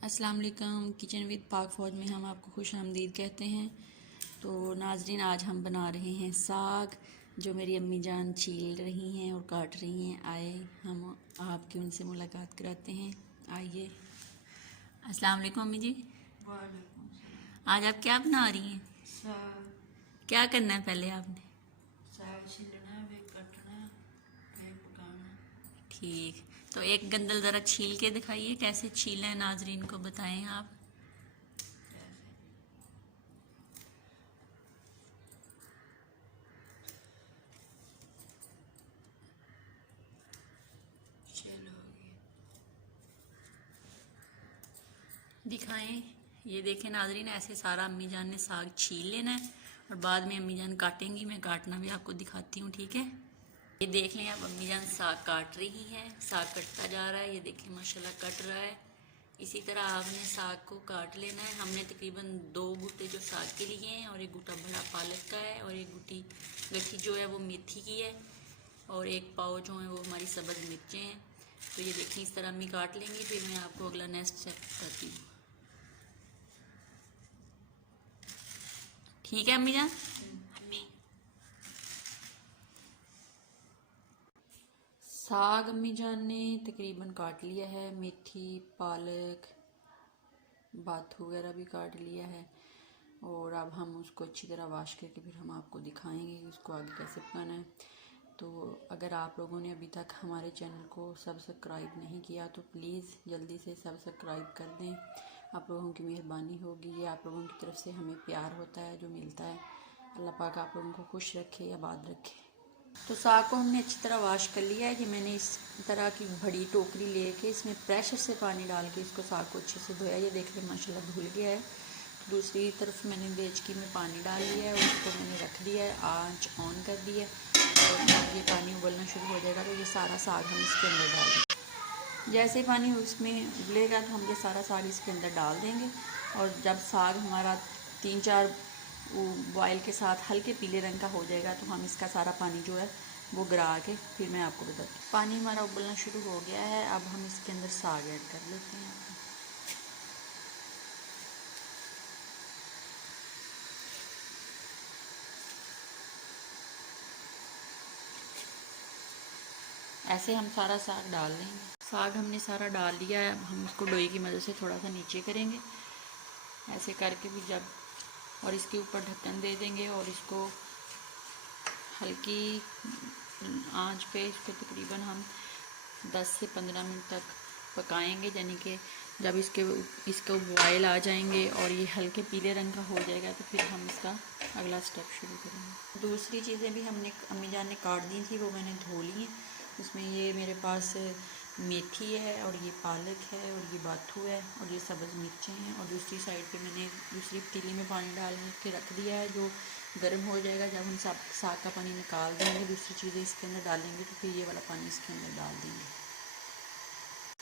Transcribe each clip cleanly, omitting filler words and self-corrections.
अस्सलाम वालेकुम। Kitchen with पाक फ़ौज में हम आपको खुश आमदीद कहते हैं। तो नाजरीन, आज हम बना रहे हैं साग जो मेरी अम्मी जान छील रही हैं और काट रही हैं। आए हम आपकी उनसे मुलाकात कराते हैं। आइए। अस्सलाम वालेकुम अम्मी जी। वालेकुम सलाम। आज आप क्या बना रही हैं? साग क्या करना है पहले आपने? साग छिलना वे कटना वे पकाना। ठीक, तो एक गंदल ज़रा छील के दिखाइए, कैसे छीलना है नाजरीन को बताएं आप। कैसे छिलोगे? दिखाएं। ये देखें नाजरीन, ऐसे सारा अम्मी जान ने साग छील लेना है और बाद में अम्मी जान काटेंगी। मैं काटना भी आपको दिखाती हूँ, ठीक है। ये देख लें, अब अम्मी जान साग काट रही हैं। साग कटता जा रहा है, ये देखें माशाल्लाह कट रहा है। इसी तरह आपने साग को काट लेना है। हमने तकरीबन 2 गुटे जो साग के लिए हैं और 1 गुटा बड़ा पालक का है और 1 गुटी गठी जो है वो मेथी की है और 1 पाव जो है वो हमारी सब्ज़ मिर्चें हैं। तो ये देखें इस तरह अम्मी काट लेंगी, फिर मैं आपको अगला नेक्स्ट स्टेप बताती हूँ। ठीक है अम्मी जान। अम्मी साग अम्मी जान ने तकरीबन काट लिया है। मेथी, पालक, बाथू वगैरह भी काट लिया है और अब हम उसको अच्छी तरह वॉश करके फिर हम आपको दिखाएंगे कि उसको आगे कैसे पकाना है। तो अगर आप लोगों ने अभी तक हमारे चैनल को सब्सक्राइब नहीं किया तो प्लीज़ जल्दी से सब्सक्राइब कर दें। आप लोगों की मेहरबानी होगी, ये आप लोगों की तरफ से हमें प्यार होता है जो मिलता है। अल्लाह पाक आप लोगों को खुश रखे, आबाद रखे। तो साग को हमने अच्छी तरह वॉश कर लिया है। कि मैंने इस तरह की बड़ी टोकरी लेके इसमें प्रेशर से पानी डाल के इसको साग को अच्छे से धोया। ये देख लें माशाल्लाह धुल गया है। दूसरी तरफ मैंने देचकी में पानी डाल लिया है और उसको मैंने रख दिया है, आंच ऑन कर दी है और जब ये पानी उबलना शुरू हो जाएगा तो ये सारा साग हम इसके अंदर डाल देंगे। जैसे ही पानी उसमें उबलेगा तो हम ये सारा साग इसके अंदर डाल देंगे और जब साग हमारा 3-4 बॉयल के साथ हल्के पीले रंग का हो जाएगा तो हम इसका सारा पानी जो है वो गिरा के फिर मैं आपको बताती हूँ। पानी हमारा उबलना शुरू हो गया है, अब हम इसके अंदर साग ऐड कर लेते हैं। ऐसे हम सारा साग डाल लेंगे। साग हमने सारा डाल लिया है। अब हम इसको लोई की मदद से थोड़ा सा नीचे करेंगे, ऐसे करके भी जब, और इसके ऊपर ढक्कन दे देंगे और इसको हल्की आंच पे इसको तकरीबन हम 10 से 15 मिनट तक पकाएंगे। यानी कि जब इसको बॉयल आ जाएंगे और ये हल्के पीले रंग का हो जाएगा तो फिर हम इसका अगला स्टेप शुरू करेंगे। दूसरी चीज़ें भी हमने अम्मी जान ने काट दी थी, वो मैंने धो ली हैं। उसमें ये मेरे पास मेथी है और ये पालक है और ये बाथू है और ये सब्ज़ मिर्चें हैं और दूसरी साइड पे मैंने दूसरी पतीली में पानी डाल के रख दिया है जो गर्म हो जाएगा। जब हम साग का पानी निकाल देंगे, दूसरी चीज़ें इसके अंदर डालेंगे तो फिर ये वाला पानी इसके अंदर डाल देंगे।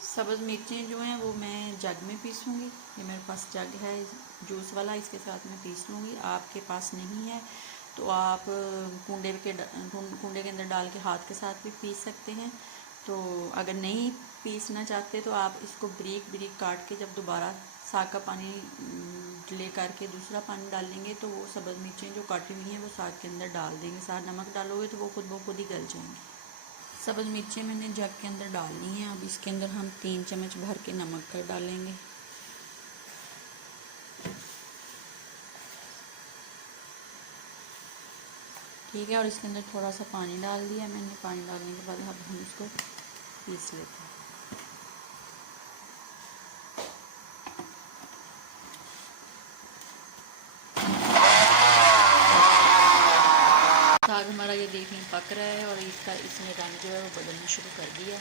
सब्ज़ मिर्चें जो हैं वो मैं जग में पीसूँगी। ये मेरे पास जग है जूस वाला, इसके साथ मैं पीस लूँगी। आपके पास नहीं है तो आप कूंडे के अंदर डाल के हाथ के साथ भी पीस सकते हैं। तो अगर नहीं पीसना चाहते तो आप इसको बारीक बारीक काट के जब दोबारा साग का पानी ले करके दूसरा पानी डाल लेंगे तो वो सब्ज़ मिर्चें जो काटी हुई हैं वो साग के अंदर डाल देंगे। साथ नमक डालोगे तो वो खुद ब खुद ही गल जाएंगे। सब्ज़ मिर्चें मैंने जग के अंदर डाल ली हैं। अब इसके अंदर हम 3 चम्मच भर के नमक कर डालेंगे। ठीक है, और इसके अंदर थोड़ा सा पानी डाल दिया मैंने। पानी डालने के बाद अब हम इसको पीस लेते हैं। साग हमारा ये देखने पक रहा है और इसने रंग जो है वो बदलना शुरू कर दिया।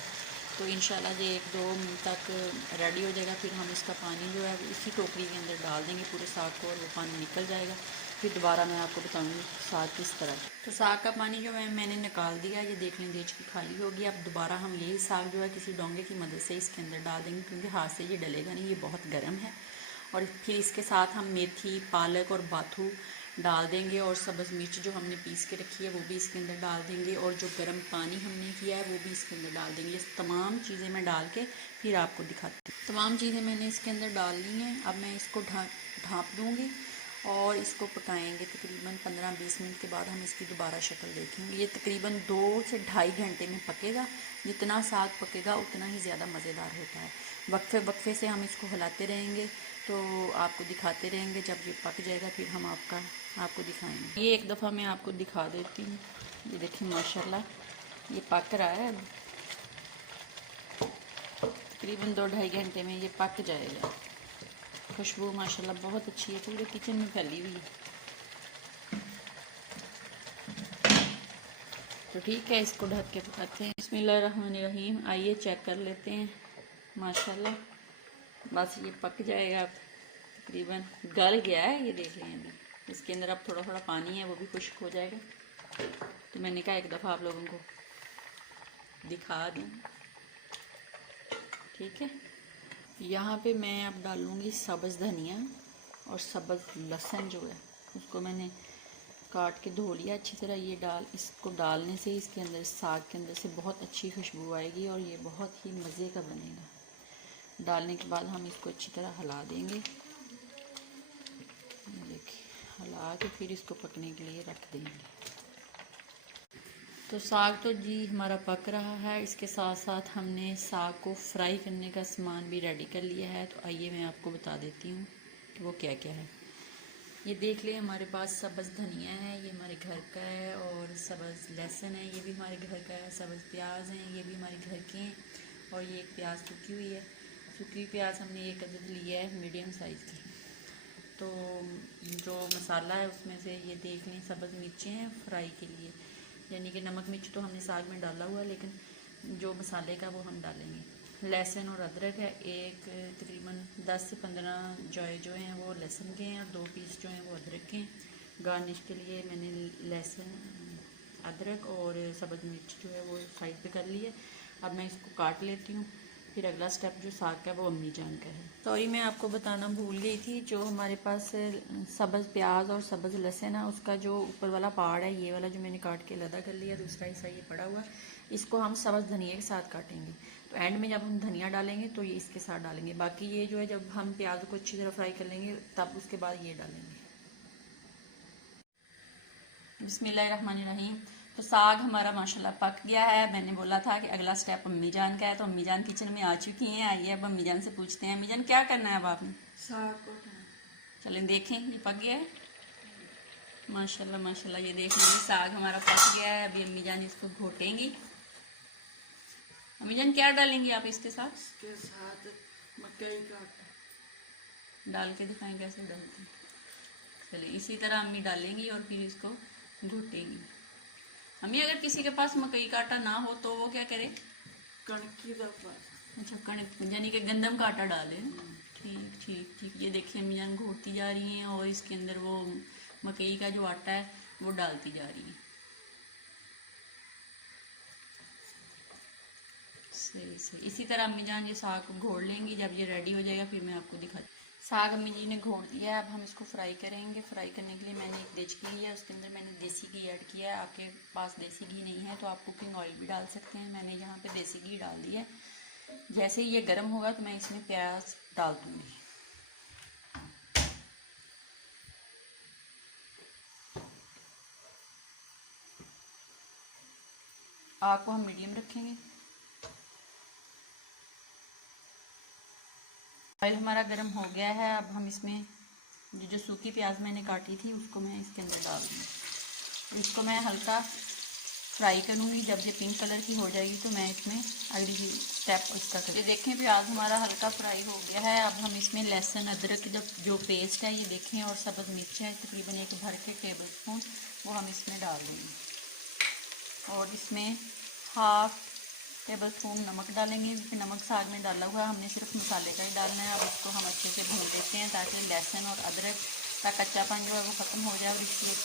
तो इंशाल्लाह ये 1-2 मिनट तक रेडी हो जाएगा। फिर हम इसका पानी जो है इसी टोकरी के अंदर डाल देंगे पूरे साग को और वो पानी निकल जाएगा। फिर दोबारा मैं आपको बताऊंगी साग किस तरह। तो साग का पानी जो है मैंने निकाल दिया। ये देख लें देच की खाली होगी। अब दोबारा हम यही साग जो है किसी डोंगे की मदद से इसके अंदर डाल देंगे क्योंकि हाथ से ये डलेगा नहीं, ये बहुत गर्म है। और फिर इसके साथ हम मेथी, पालक और बाथू डाल देंगे और सब्ज़ मिर्च जो हमने पीस के रखी है वो भी इसके अंदर डाल देंगे और जो गर्म पानी हमने किया है वो भी इसके अंदर डाल देंगे। ये तमाम चीज़ें मैं डाल के फिर आपको दिखाती हूँ। तमाम चीज़ें मैंने इसके अंदर डाल ली हैं। अब मैं इसको ढाँप दूँगी और इसको पकाएंगे। तकरीबन 15-20 मिनट के बाद हम इसकी दोबारा शक्ल देखेंगे। ये तकरीबन 2 से ढाई घंटे में पकेगा। जितना साग पकेगा उतना ही ज़्यादा मज़ेदार होता है। वक्फे से हम इसको हिलाते रहेंगे तो आपको दिखाते रहेंगे। जब ये पक जाएगा फिर हम आपको दिखाएंगे। ये एक दफ़ा मैं आपको दिखा देती हूँ। ये देखिए माशाल्लाह ये पक रहा है। तकरीबन 2-2.5 घंटे में ये पक जाएगा। खुशबू माशाल्लाह बहुत अच्छी है, पूरे किचन में फैली हुई है। तो ठीक है, इसको ढक के पकाते हैं। बिस्मिल्लाहिर्रहमानिर्रहीम। आइए चेक कर लेते हैं। माशाल्लाह बस ये पक जाएगा। तकरीबन गल गया है, ये देख लें। अभी इसके अंदर अब थोड़ा थोड़ा पानी है, वो भी खुश्क हो जाएगा। तो मैंने कहा एक दफ़ा आप लोगों को दिखा दूँ। ठीक है, यहाँ पे मैं अब डालूँगी सब्ज़ धनिया और सब्ज़ लहसुन जो है उसको मैंने काट के धो लिया अच्छी तरह। इसको डालने से इसके अंदर साग के अंदर से बहुत अच्छी खुशबू आएगी और ये बहुत ही मज़े का बनेगा। डालने के बाद हम इसको अच्छी तरह हिला देंगे। देखिए हिला के फिर इसको पकने के लिए रख देंगे। तो साग तो जी हमारा पक रहा है। इसके साथ साथ हमने साग को फ्राई करने का सामान भी रेडी कर लिया है। तो आइए मैं आपको बता देती हूँ कि वो क्या क्या है। ये देख लें, हमारे पास सब्ज़ धनिया है, ये हमारे घर का है। और सब्ज़ लहसुन है, ये भी हमारे घर का है। सब्ज़ प्याज हैं, ये भी हमारे घर के हैं। और ये एक प्याज सूखी हुई है। सूखी हुई प्याज हमने एक अदद लिया है मीडियम साइज़ की। तो जो मसाला है उसमें से ये देख लें, सब्ज़ मिर्चें हैं फ्राई के लिए, यानी कि नमक मिर्च तो हमने साग में डाला हुआ है, लेकिन जो मसाले का वो हम डालेंगे। लहसुन और अदरक है, एक तकरीबन 10 से 15 जो हैं वो लहसुन के हैं और 2 पीस जो हैं वो अदरक के हैं। गार्निश के लिए मैंने लहसुन, अदरक और सब्ज़ मिर्च जो है वो साइड पे कर लिए। अब मैं इसको काट लेती हूँ। फिर अगला स्टेप जो साग का वो अम्मी जान का है। सॉरी मैं आपको बताना भूल गई थी, जो हमारे पास सब्ज़ प्याज और सब्ज़ लहसुन है उसका जो ऊपर वाला पार्ट है, ये वाला जो मैंने काट के अलग कर लिया, दूसरा हिस्सा ये पड़ा हुआ, इसको हम सब्ज़ धनिया के साथ काटेंगे। तो एंड में जब हम धनिया डालेंगे तो ये इसके साथ डालेंगे। बाकी ये जो है जब हम प्याज को अच्छी तरह फ्राई कर लेंगे तब उसके बाद ये डालेंगे। बिस्मिल्लाहिर्रहमानिर्रहीम। तो साग हमारा माशाल्लाह पक गया है। मैंने बोला था कि अगला स्टेप अम्मी जान का है, तो अम्मी जान किचन में आ चुकी हैं। आइए अब अम्मी जान से पूछते हैं, अम्मी जान क्या करना है अब आपने? साग को चलें देखें, ये पक गया है। माशाल्लाह माशाल्लाह, ये देख लीजिए साग हमारा पक गया है। अभी अम्मी जान इसको घोटेंगी। अम्मी जान क्या डालेंगी आप इसके साथ? इसके साथ मकई का आटा डाल के दिखाएं कैसे डालते हैं। चलिए इसी तरह अम्मी डालेंगी और फिर इसको घोटेंगी। अम्मी अगर किसी के पास मकई का आटा ना हो तो वो क्या करे? कणक की दफा। अच्छा कणक यानी कि गंदम का आटा डालें। ठीक ठीक ठीक। ये देखिए अम्मी जान घोटती जा रही हैं और इसके अंदर वो मकई का जो आटा है वो डालती जा रही है। सही सही। इसी तरह अम्मी जान ये साग को घोट लेंगी। जब ये रेडी हो जाएगा फिर मैं आपको दिखाती। साग अम्मी जी ने घोट दिया है। अब हम इसको फ्राई करेंगे। फ्राई करने के लिए मैंने एक देचकी लिया है, उसके अंदर मैंने देसी घी ऐड किया है। आपके पास देसी घी नहीं है तो आप कुकिंग ऑयल भी डाल सकते हैं। मैंने यहाँ पे देसी घी डाल दिया है। जैसे ही ये गर्म होगा तो मैं इसमें प्याज डाल दूँगी। आग को हम मीडियम रखेंगे। ऑयल हमारा गर्म हो गया है। अब हम इसमें जो सूखी प्याज मैंने काटी थी उसको मैं इसके अंदर डाल दूँगी। इसको मैं हल्का फ्राई करूँगी। जब ये पिंक कलर की हो जाएगी तो मैं इसमें अगली स्टेप इसका करूँगी। ये देखें प्याज हमारा हल्का फ्राई हो गया है। अब हम इसमें लहसुन अदरक जो पेस्ट है ये देखें और सब्ज़ मिर्च है तकरीबन 1 भर के टेबल स्पून, वो हम इसमें डाल देंगे। और इसमें 1/2 टेबल स्पून नमक डालेंगे, क्योंकि नमक साग में डाला हुआ है, हमने सिर्फ मसाले का ही डालना है। अब इसको हम अच्छे से भून देते हैं ताकि लहसुन और अदरक का कच्चापन जो है वो ख़त्म हो जाए और इसकी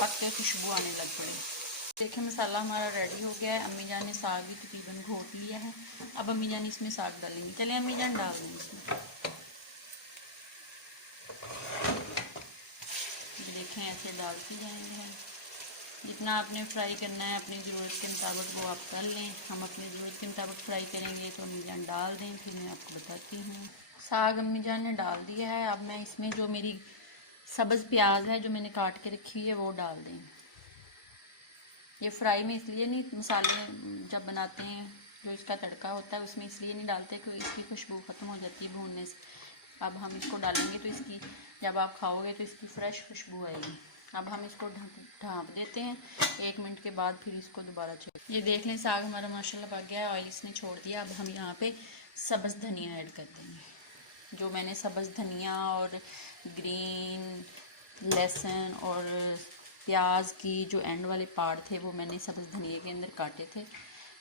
पक के खुशबू आने लग पड़े। देखिए मसाला हमारा रेडी हो गया है। अम्मी जान ने साग भी तकरीबन घोट लिया है। अब अम्मी जान इसमें साग डालेंगी। चलिए अम्मी जान डाल दें इसमें। देखें ऐसे डालते जाएंगे हम। जितना आपने फ्राई करना है अपनी ज़रूरत के मुताबिक वो आप कर लें। हम अपनी ज़रूरत के मुताबिक फ्राई करेंगे तो अम्मी जान डाल दें, फिर मैं आपको बताती हूँ। साग अम्मी जान ने डाल दिया है। अब मैं इसमें जो मेरी सब्ज़ प्याज है जो मैंने काट के रखी है वो डाल दें। ये फ्राई में इसलिए नहीं, मसाले जब बनाते हैं जो इसका तड़का होता है उसमें इसलिए नहीं डालते क्योंकि इसकी खुशबू ख़त्म हो जाती है भूनने से। अब हम इसको डालेंगे तो इसकी जब आप खाओगे तो इसकी फ़्रेश खुशबू आएगी। अब हम इसको ढाँप देते हैं 1 मिनट के बाद, फिर इसको दोबारा चेक। ये देख लें साग हमारा माशाल्लाह पक गया है, ऑयल इसने छोड़ दिया। अब हम यहाँ पे सब्ज़ धनिया ऐड कर देंगे। जो मैंने सब्ज़ धनिया और ग्रीन लहसुन और प्याज की जो एंड वाले पार्ट थे वो मैंने सब्ज़ धनिया के अंदर काटे थे।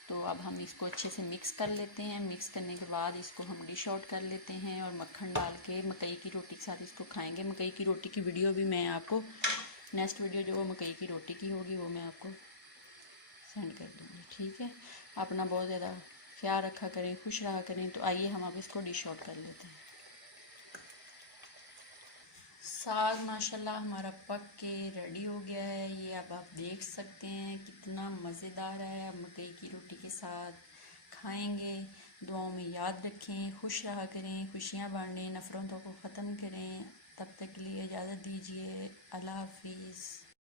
तो अब हम इसको अच्छे से मिक्स कर लेते हैं। मिक्स करने के बाद इसको हम डिश आउट कर लेते हैं और मक्खन डाल के मकई की रोटी के साथ इसको खाएंगे। मकई की रोटी की वीडियो भी मैं आपको नेक्स्ट वीडियो जो वो मकई की रोटी की होगी वो मैं आपको सेंड कर दूँगी, ठीक है। अपना बहुत ज़्यादा ख्याल रखा करें, खुश रहा करें। तो आइए हम अब इसको डिश आउट कर लेते हैं। साग माशाल्लाह हमारा पक के रेडी हो गया है। ये अब आप देख सकते हैं कितना मज़ेदार है। अब मकई की रोटी के साथ खाएंगे। दुआओं में याद रखें, खुश रहा करें, खुशियाँ बांटें, नफ़रतों को ख़त्म करें। तब तक के लिए इजाज़त दीजिए। अल्लाह हाफिज़।